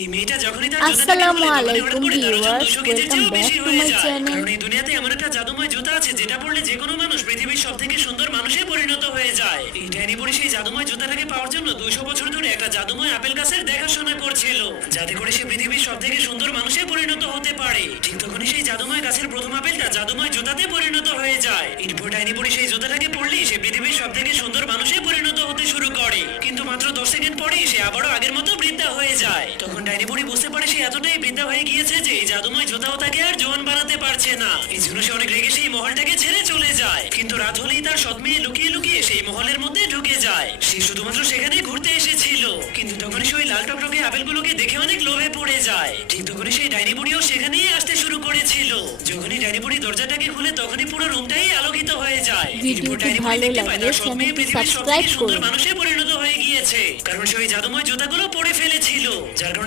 এই মেয়েটা যখনই তার জুতাটাকে আসসালামু খুলে তখনই হঠাৎ আলাইকুম করে ১০ জন ভিউয়ার্স, ২০০ কেজির ওয়েলকাম চেয়েও ব্যাক বেশি টু হয়ে মাই যায়। চ্যানেল। কারণ এই দুনিয়াতে এমন একটা জাদুময় জুতা আছে যেটা পরলে যে কোনো মানুষ পৃথিবীর সবথেকে সুন্দর মানুষে পরিণত হয়ে যায়। এই ডাইনি বুড়ি সেই জাদুময় জুতাটাকে পাওয়ার জন্য ২০০ বছর ধরে একটা জাদুময় আপেল গাছের দেখাশোনা করছিল, যাতে করে সে পৃথিবীর সবথেকে সুন্দর মানুষে পরিণত হতে পারে। ঠিক তখনই সেই জাদুময় গাছের প্রথম আপেলটা জাদুময় জুতাতে পরিণত হয়ে যায়। এরপর ডাইনি বুড়ি সেই জুতাটাকে পরলেই সে পৃথিবীর সবথেকে সুন্দর মানুষে পরিণত হতে শুরু করে। কিন্তু মাত্র ১০ সেকেন্ড পরেই সে আবারও আগের মতো বৃদ্ধা হয়ে যায়। তখন ডাইনি বুড়ি বুঝতে পারে সে এতটাই বৃদ্ধা হয়ে গিয়েছে যে এই জাদুময় জুতাও তাকে আর জোয়ান বানাতে পারছে না। এই জন্য সে অনেক রেগে সেই মহলটাকে ছেড়ে চলে যায়। কিন্তু রাত হলেই তার সৎ মেয়ে লুকিয়ে লুকিয়ে সেই মহলের মধ্যে ঢুকে যায়। সে শুধুমাত্র সেখানে ঘুরতে এসেছিল, কিন্তু তখন সে ওই লাল টকটকে আপেলগুলোকে দেখে অনেক লোভে পড়ে যায়। ঠিক তখনই সেই ডাইনি বুড়িও সেখানেই আসতে শুরু করেছিল। যখনই ডাইনি বুড়ি দরজাটাকে খুলে তখনই পুরো রুমটাই আলোকিত হয়ে যায়। এরপর ভিডিওটি ডাইনি বুড়ি ভালো দেখতে পায় লাগলে তার সৎ মেয়ে চ্যানেলটি পৃথিবীর সাবস্ক্রাইব সবথেকে সুন্দর করুন। মানুষে পরিণত হয়ে গিয়েছে, কারণ সে ওই জাদুময় জুতাগুলো পরে ফেলেছিল, যার কারণে